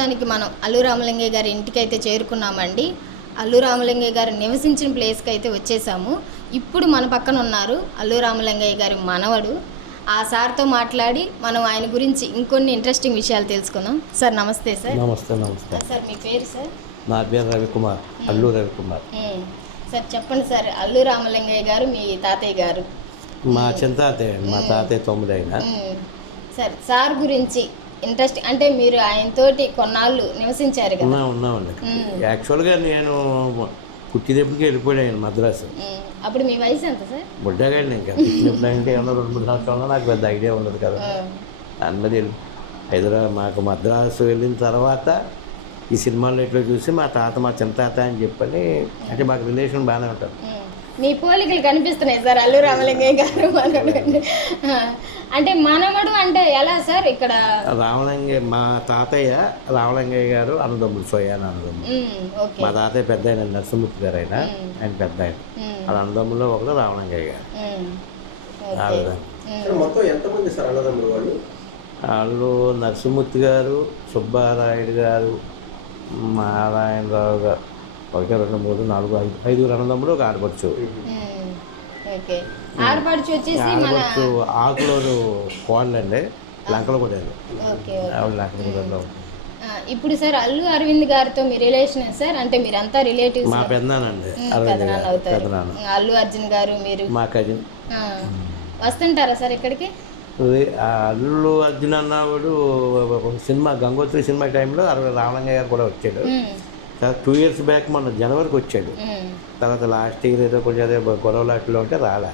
మొత్తానికి మనం అల్లు రామలింగయ్య గారి ఇంటికి అయితే చేరుకున్నామండి. అల్లు రామలింగయ్య గారు నివసించిన ప్లేస్కి అయితే వచ్చేసాము. ఇప్పుడు మన పక్కన ఉన్నారు అల్లు రామలింగయ్య గారి మనవడు. ఆ సార్తో మాట్లాడి మనం ఆయన గురించి ఇంకొన్ని ఇంట్రెస్టింగ్ విషయాలు తెలుసుకుందాం. సార్ నమస్తే. సార్ నమస్తే. నమస్తే సార్, మీ పేరు సార్? నా పేరు రవికుమార్, అల్లు రవికుమార్. సార్ చెప్పండి సార్, అల్లు రామలింగయ్య గారు మీ తాతయ్య గారు? మా చింతాతయ్య, మా తాతయ్య తమ్ముడు అయినా. సార్ గురించి ఇంట్రెస్ట్ అంటే మీరు ఆయనతోటి కొన్నాళ్ళు నివసించారు కదా? ఉన్నామండి. యాక్చువల్గా నేను పుట్టినప్పటికి వెళ్ళిపోయాడు ఆయన మద్రాసు. అప్పుడు మీ వయసు ఎంత సార్? బుడ్డగాడిని ఇంకా పుట్టినప్పుడు అంటే ఏమన్నా 2-3 సంవత్సరాలు, నాకు పెద్ద ఐడియా ఉండదు కదా. అన్నది హైదరాబాద్ మాకు మద్రాసు వెళ్ళిన తర్వాత ఈ సినిమాలో ఇట్లా చూసి మా తాత, మా చింతాత అని చెప్పని, అంటే మాకు రిలేషన్ బాగానే ఉంటుంది. మీ పోలికలు కనిపిస్తున్నాయి సార్ అల్లు రామలింగయ్య గారు మనవడు అంటే. మనవడు అంటే ఎలా సార్? ఇక్కడ రామలింగయ్య, మా తాతయ్య రామలింగయ్య గారు అన్నదమ్ముడు, సోయాన అన్నదమ్ముడు. మా తాతయ్య పెద్ద ఆయన నరసింహమూర్తి గారు, ఆయన పెద్ద ఆయన. వాళ్ళ అన్నదమ్ములో ఒకరు రామలింగయ్య గారు. మొత్తం ఎంతమంది సార్ అన్నదమ్ములు వాళ్ళు? వాళ్ళు నరసింహమూర్తి గారు, సుబ్బారాయుడు గారు, నారాయణరావు గారు, 1 2 3 4 5 అన్నదమ్ములు, ఒక ఆడపడుచు. ఆడపడుచు ఆకులోరు కోళ్ళండి, లంకలో కూడా ఆవిడ లంకలో కూడా. ఇప్పుడు సార్ అల్లు అరవింద్ గారితో మీ రిలేషన్ సార్? అంటే మీరంతా రిలేటివ్స్? మా పెద్దనానండి, అల్లు అర్జున్ గారు మీరు మా కజిన్. వస్తుంటారా సార్ ఇక్కడికి? అల్లు అర్జున్ అన్నవాడు సినిమా గంగోత్రి సినిమా టైంలో రామలింగయ్య గారు కూడా వచ్చాడు. 2 years బ్యాక్ మొన్న జనవరికి వచ్చాడు. తర్వాత లాస్ట్ ఇయర్ ఏదో కొంచెం అదే గొడవలు అట్లా ఉంటే రాలే.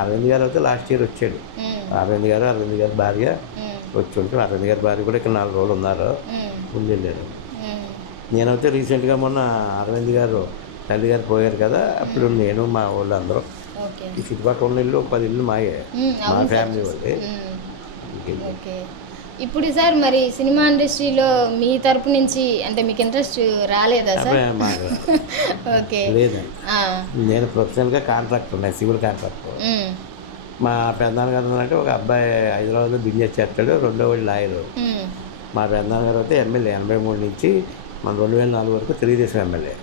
అరవింద్ గారు అయితే లాస్ట్ ఇయర్ వచ్చాడు. అరవింద్ గారి భార్య వచ్చి ఉంటాడు. అరవింద్ గారి భార్య కూడా ఇక్కడ 4 రోజులు ఉన్నారు, ముందు వెళ్ళారు. నేనైతే రీసెంట్గా మొన్న అరవింద్ గారు తల్లి గారు పోయారు కదా, అప్పుడు నేను మా వాళ్ళు అందరూ ఈ చుట్టుపక్కల ఉన్న ఇల్లు 10 ఇల్లు మాయే, మా ఫ్యామిలీ వాళ్ళే. ఇప్పుడు సార్ మరి సినిమా ఇండస్ట్రీలో మీ తరపు నుంచి అంటే మీకు ఇంట్రెస్ట్ రాలేదా సార్? ఓకే, లేదండి. నేను ప్రొఫెషనల్గా కాంట్రాక్టర్ ఉన్నాయి, సివిల్ కాంట్రాక్టర్. మా పెద్దనాన్నగారు అంటే ఒక అబ్బాయి హైదరాబాద్లో బిజినెస్ చేస్తాడు, 2వ వాడు లాయరు. మా పెద్దనాన్నగారు అయితే ఎమ్మెల్యే 83 నుంచి మన 2004 వరకు తెలుగుదేశం ఎమ్మెల్యే.